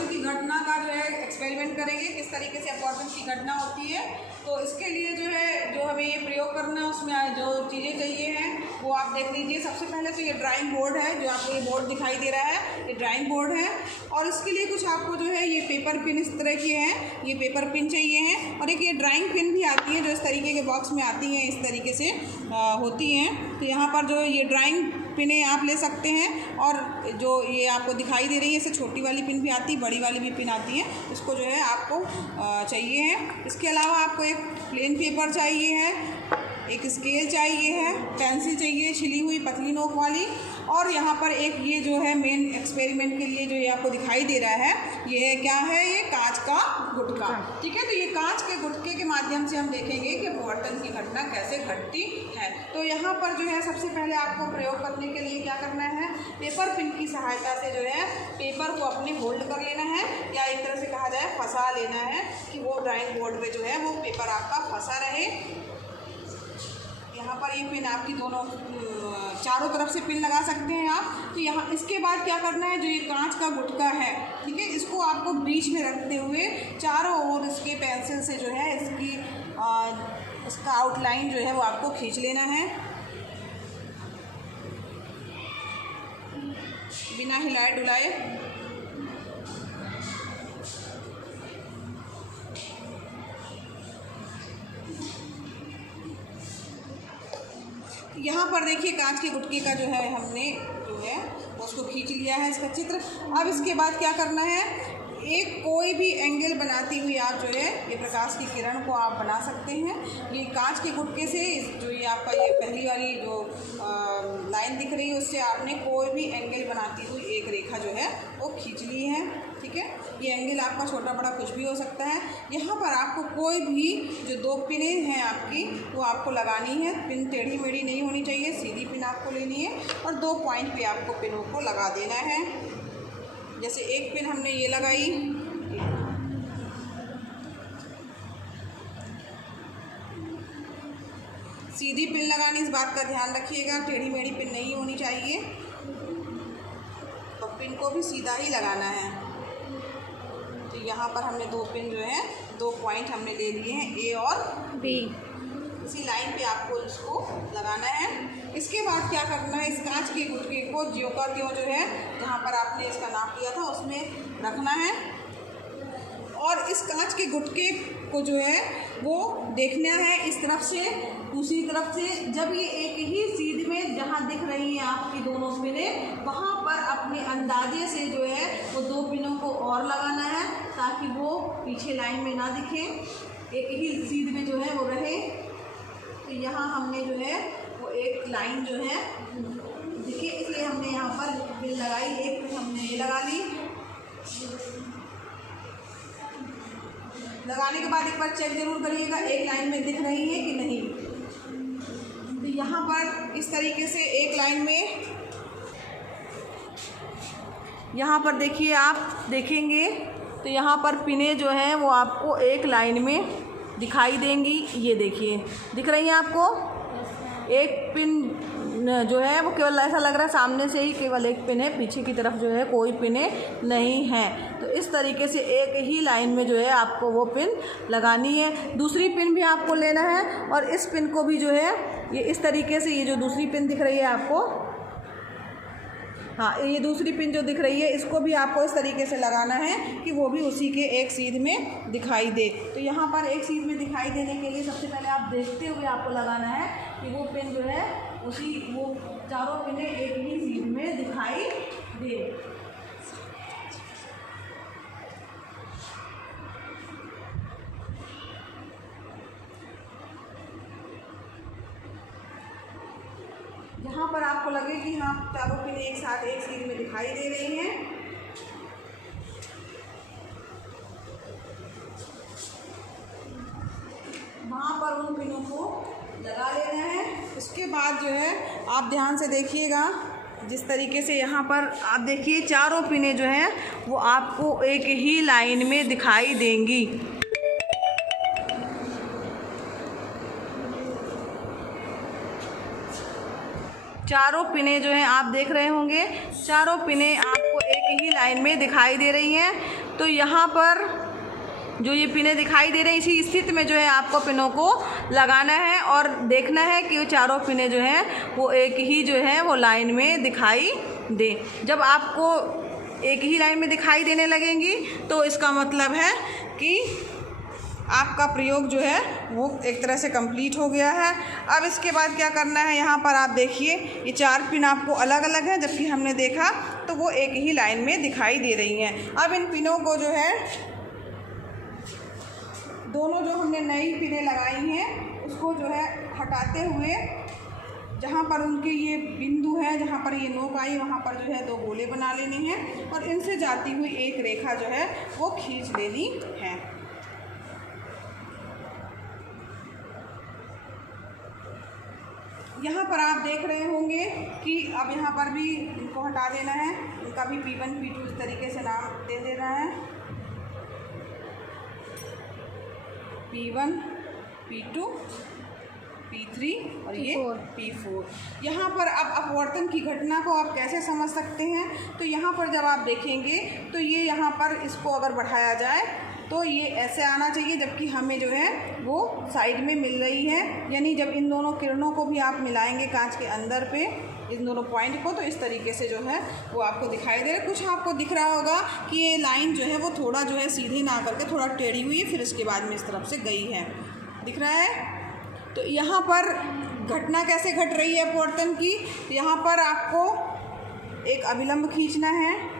Apportion की घटना का जो है एक्सपेरिमेंट करेंगे, किस तरीके से अपॉर्शन की घटना होती है। तो इसके लिए जो है जो हमें ये प्रयोग करना है उसमें जो चीज़ें चाहिए हैं वो आप देख लीजिए। सबसे पहले तो ये ड्राइंग बोर्ड है, जो आपको ये बोर्ड दिखाई दे रहा है, ये ड्राइंग बोर्ड है। और इसके लिए कुछ आपको जो है ये पेपर पिन इस तरह की हैं, ये पेपर पिन चाहिए हैं। और एक ये ड्राइंग पिन भी आती है जो इस तरीके के बॉक्स में आती हैं, इस तरीके से होती हैं। तो यहाँ पर जो ये ड्राइंग पिनें आप ले सकते हैं। और जो ये आपको दिखाई दे रही है इससे छोटी वाली पिन भी आती है, बड़ी वाली भी पिन आती है, इसको जो है आपको चाहिए है। इसके अलावा आपको एक प्लेन पेपर चाहिए है, एक स्केल चाहिए है, पेंसिल चाहिए छिली हुई पतली नोक वाली। और यहाँ पर एक ये जो है मेन एक्सपेरिमेंट के लिए जो ये आपको दिखाई दे रहा है, ये है क्या है, ये कांच का गुटका। ठीक है, तो ये कांच के गुटके के माध्यम से हम देखेंगे कि अपवर्तन की घटना कैसे घटती है। तो यहाँ पर जो है सबसे पहले आपको प्रयोग करने के लिए क्या करना है, पेपर पिन की सहायता से जो है पेपर को अपने होल्ड कर लेना है, या एक तरह से कहा जाए फंसा लेना है कि वो ड्राइंग बोर्ड पे जो है वो पेपर आपका फंसा रहे। यहाँ पर ये पिन आपकी दोनों चारों तरफ से पिन लगा सकते हैं आप। तो यहाँ इसके बाद क्या करना है, जो ये कांच का गुटका है, ठीक है, इसको आपको बीच में रखते हुए चारों ओर इसके पेंसिल से जो है इसका आउटलाइन जो है वो आपको खींच लेना है बिना हिलाए डुलाए। यहाँ पर देखिए कांच के गुटके का जो है हमने जो है उसको खींच लिया है इसका चित्र। अब इसके बाद क्या करना है, एक कोई भी एंगल बनाती हुई आप जो है ये प्रकाश की किरण को आप बना सकते हैं। ये कांच के गुटके से जो ये आपका ये पहली वाली जो लाइन दिख रही है उससे आपने कोई भी एंगल बनाती हुई एक रेखा जो है वो खींच ली है। ठीक है, ये एंगल आपका छोटा बड़ा कुछ भी हो सकता है। यहाँ पर आपको कोई भी जो दो पिनें हैं आपकी वो आपको लगानी है। पिन टेढ़ी मेढ़ी नहीं होनी चाहिए, सीधी पिन आपको लेनी है और 2 पॉइंट पे आपको पिनों को लगा देना है। जैसे एक पिन हमने ये लगाई, सीधी पिन लगानी, इस बात का ध्यान रखिएगा, टेढ़ी मेढ़ी पिन नहीं होनी चाहिए। तो पिन को भी सीधा ही लगाना है। तो यहाँ पर हमने 2 पिन जो है 2 पॉइंट हमने ले लिए हैं, ए और बी। इसी लाइन पे आपको इसको लगाना है। इसके बाद क्या करना है, इस कांच के गुटके को ज्यों का त्यों जो है जहाँ पर आपने इसका नाप लिया था उसमें रखना है। और इस कांच के गुटके को जो है वो देखना है इस तरफ से दूसरी तरफ से। जब ये एक ही सीध में जहाँ दिख रही हैं आपकी दोनों पिनें, वहाँ पर अपने अंदाजे से जो है वो 2 पिनों को और लगाना है ताकि वो पीछे लाइन में ना दिखे, एक ही सीध में जो है वो रहे। तो यहाँ हमने जो है वो एक लाइन जो है देखिए, इसलिए हमने यहाँ पर पिन लगाई, एक पिन हमने ये लगा ली। लगाने के बाद एक बार चेक जरूर करिएगा एक लाइन में दिख रही है कि नहीं। तो यहाँ पर इस तरीके से एक लाइन में, यहाँ पर देखिए आप देखेंगे तो यहाँ पर पिनें जो हैं वो आपको एक लाइन में दिखाई देंगी। ये देखिए दिख रही है आपको, एक पिन जो है वो केवल ऐसा लग रहा है सामने से ही केवल एक पिन है, पीछे की तरफ जो है कोई पिनें नहीं है। तो इस तरीके से एक ही लाइन में जो है आपको वो पिन लगानी है। दूसरी पिन भी आपको लेना है और इस पिन को भी जो है ये इस तरीके से, ये जो दूसरी पिन दिख रही है आपको, हाँ ये दूसरी पिन जो दिख रही है इसको भी आपको इस तरीके से लगाना है कि वो भी उसी के एक सीध में दिखाई दे। तो यहाँ पर एक सीध में दिखाई देने के लिए सबसे पहले आप देखते हुए आपको लगाना है कि वो पिन जो है उसी वो चारों पिनें एक ही सीध में दिखाई दे। जहाँ पर आपको लगे कि हाँ चारों पिनें एक साथ एक सीध में दिखाई दे रही हैं, वहाँ पर उन पिनों को लगा लेना है। उसके बाद जो है आप ध्यान से देखिएगा, जिस तरीके से यहाँ पर आप देखिए चारों पिनें जो हैं वो आपको एक ही लाइन में दिखाई देंगी। चारों पिनें जो हैं आप देख रहे होंगे, चारों पिनें आपको एक ही लाइन में दिखाई दे रही हैं। तो यहाँ पर जो ये पिनें दिखाई दे रही हैं इसी स्थिति में जो है आपको पिनों को लगाना है और देखना है कि वो चारों पिनें जो हैं वो एक ही जो है वो लाइन में दिखाई दे। जब आपको एक ही लाइन में दिखाई देने लगेंगी तो इसका मतलब है कि आपका प्रयोग जो है वो एक तरह से कंप्लीट हो गया है। अब इसके बाद क्या करना है, यहाँ पर आप देखिए ये 4 पिन आपको अलग अलग हैं, जबकि हमने देखा तो वो एक ही लाइन में दिखाई दे रही हैं। अब इन पिनों को जो है दोनों जो हमने नई पिनें लगाई हैं उसको जो है हटाते हुए जहाँ पर उनके ये बिंदु है, जहाँ पर ये नोक आई, वहाँ पर जो है 2 गोले बना लेने हैं और इनसे जाती हुई एक रेखा जो है वो खींच लेनी है। यहाँ पर आप देख रहे होंगे कि अब यहाँ पर भी इनको हटा देना है, इनका भी P1 P2 इस तरीके से नाम दे देना है, P1 P2 P3 और ये P4। यहाँ पर अब अपवर्तन की घटना को आप कैसे समझ सकते हैं, तो यहाँ पर जब आप देखेंगे तो ये यहाँ पर इसको अगर बढ़ाया जाए तो ये ऐसे आना चाहिए, जबकि हमें जो है वो साइड में मिल रही है। यानी जब इन दोनों किरणों को भी आप मिलाएंगे कांच के अंदर पे इन दोनों पॉइंट को, तो इस तरीके से जो है वो आपको दिखाई दे रहा है। कुछ आपको दिख रहा होगा कि ये लाइन जो है वो थोड़ा जो है सीधी ना करके थोड़ा टेढ़ी हुई है, फिर इसके बाद में इस तरफ से गई है, दिख रहा है। तो यहाँ पर घटना कैसे घट रही है अपवर्तन की, यहाँ पर आपको एक अभिलंब खींचना है,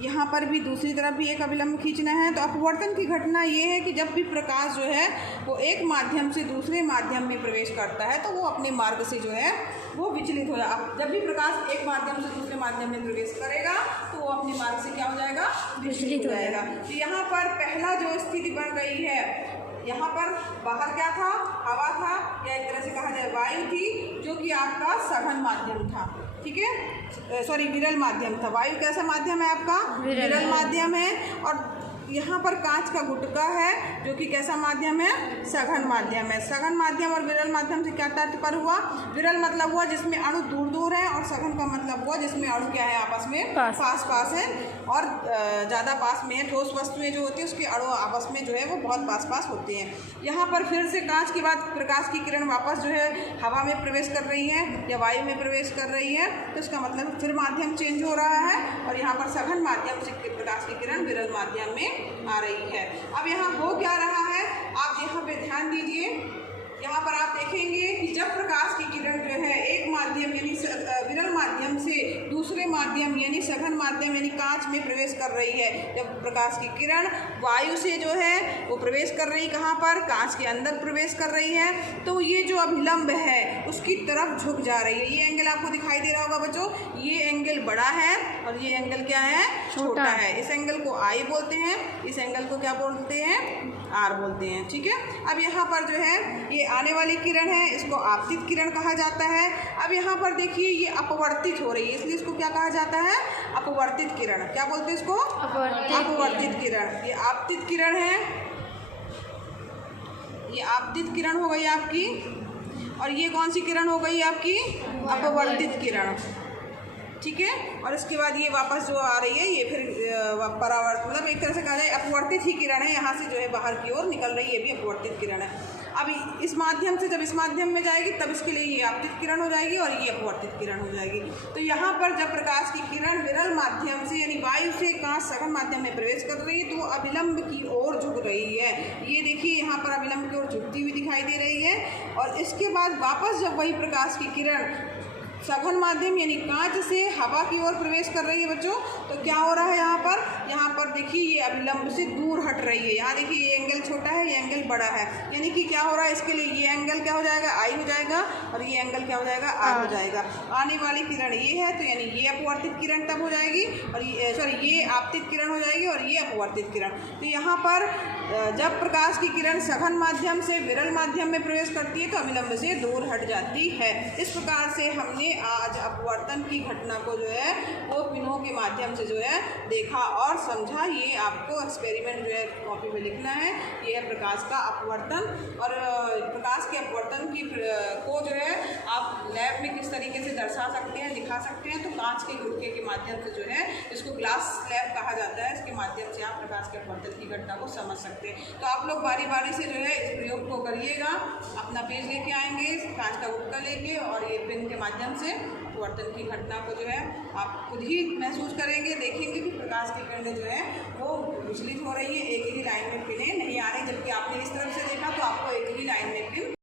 यहाँ पर भी दूसरी तरफ भी एक अभिलंब खींचना है। तो अपवर्तन की घटना ये है कि जब भी प्रकाश जो है वो एक माध्यम से दूसरे माध्यम में प्रवेश करता है तो वो अपने मार्ग से जो है वो विचलित हो जाएगा। जब भी प्रकाश एक माध्यम से दूसरे माध्यम में प्रवेश करेगा तो वो अपने मार्ग से क्या हो जाएगा, विचलित हो जाएगा। तो यहाँ पर पहला जो स्थिति बन रही है, यहाँ पर बाहर क्या था, हवा था, या एक तरह से कहा जाए वायु थी, जो कि आपका सघन माध्यम था, ठीक है, सॉरी विरल माध्यम था। वायु कैसा माध्यम है आपका, विरल माध्यम है। और यहाँ पर कांच का गुटका है जो कि कैसा माध्यम है, सघन माध्यम है। सघन माध्यम और विरल माध्यम से क्या तात्पर्य हुआ, विरल मतलब हुआ जिसमें अणु दूर दूर है और सघन का मतलब हुआ जिसमें अणु क्या है आपस में पास पास है और ज़्यादा पास में है। ठोस वस्तुएं जो होती है उसके अणु आपस में जो है वो बहुत पास पास होते हैं। यहाँ पर फिर से कांच के बाद प्रकाश की किरण वापस जो है हवा में प्रवेश कर रही है या वायु में प्रवेश कर रही है, तो इसका मतलब फिर माध्यम चेंज हो रहा है और यहाँ पर सघन माध्यम से प्रकाश की किरण विरल माध्यम में आ रही है। अब यहाँ हो क्या रहा है, आप यहाँ पे ध्यान दीजिए। यहाँ पर आप देखेंगे कि जब प्रकाश की किरण जो है एक माध्यम यानी विरल माध्यम से दूसरे माध्यम यानी सघन माध्यम यानी कांच में प्रवेश कर रही है, जब प्रकाश की किरण वायु से जो है वो प्रवेश कर रही, कहाँ पर, कांच के अंदर प्रवेश कर रही है, तो ये जो अभिलंब है उसकी तरफ झुक जा रही है। ये एंगल आपको दिखाई दे रहा होगा बच्चों, ये एंगल बड़ा है और ये एंगल क्या है, छोटा है। इस एंगल को आई बोलते हैं, इस एंगल को क्या बोलते हैं, आर बोलते हैं, ठीक है। अब यहाँ पर जो है ये आने वाली किरण है, इसको आपतित किरण कहा जाता है। अब यहाँ पर देखिए ये अपवर्तित हो रही है, इसलिए इसको क्या कहा जाता है, अपवर्तित किरण। क्या बोलते हैं इसको, अपवर्तित किरण। ये आपतित किरण है, ये आपतित किरण हो गई आपकी, और ये कौन सी किरण हो गई आपकी, अपवर्तित किरण, ठीक है। और इसके बाद ये वापस जो आ रही है ये फिर परावर्त मतलब एक तरह से कहा जाए अपवर्तित ही किरण है, यहाँ से जो है बाहर की ओर निकल रही है, ये भी अपवर्तित किरण है। अब इस माध्यम से जब इस माध्यम में जाएगी तब इसके लिए ये आपतित किरण हो जाएगी और ये अपवर्तित किरण हो जाएगी। तो यहाँ पर जब प्रकाश की किरण विरल माध्यम से यानी वायु से कांच सघन माध्यम में प्रवेश कर रही है तो अभिलंब की ओर झुक रही है। ये देखिए यहाँ पर अभिलंब की ओर झुकती हुई दिखाई दे रही है। और इसके बाद वापस जब वही प्रकाश की किरण सघन माध्यम यानी कांच से हवा की ओर प्रवेश कर रही है बच्चों, तो क्या हो रहा है यहाँ पर देखिए ये अभिलंब से दूर हट रही है। यहाँ देखिए ये एंगल छोटा है, ये एंगल बड़ा है, यानी कि क्या हो रहा है, इसके लिए ये एंगल क्या हो जाएगा, आई हो जाएगा, और ये एंगल क्या हो जाएगा, आर हो जाएगा। आने वाली किरण ये है, तो यानी ये अपवर्तित किरण तब हो जाएगी, और ये ये आपतित किरण हो जाएगी और ये अपवर्तित किरण। तो यहाँ पर जब प्रकाश की किरण सघन माध्यम से विरल माध्यम में प्रवेश करती है तो अभिलंब से दूर हट जाती है। इस प्रकार से हमने आज अपवर्तन की घटना को जो है वो पिनों के माध्यम से जो है देखा और समझा। ये आपको एक्सपेरिमेंट जो है कॉपी में लिखना है। ये है प्रकाश का अपवर्तन, और प्रकाश के अपवर्तन की को जो है आप लैब में किस तरीके से दर्शा सकते हैं, दिखा सकते हैं, तो कांच के गुटके के माध्यम से जो है इसको इसको ग्लास स्लैब कहा जाता है, इसके माध्यम से आप प्रकाश के अपवर्तन की घटना को समझ सकते हैं। तो आप लोग बारी बारी से जो है इस प्रयोग को करिएगा। अपना पेज लेके आएंगे, कांच का गुटका लेके, और ये पेन के माध्यम से अपवर्तन की घटना को जो है आप खुद ही महसूस करेंगे, देखेंगे कि प्रकाश की किरणें जो है वो विचलित हो रही है, एक ही लाइन में पिनें नहीं आ रही, जबकि आपने इस तरफ से देखा तो आपको एक ही लाइन में पिन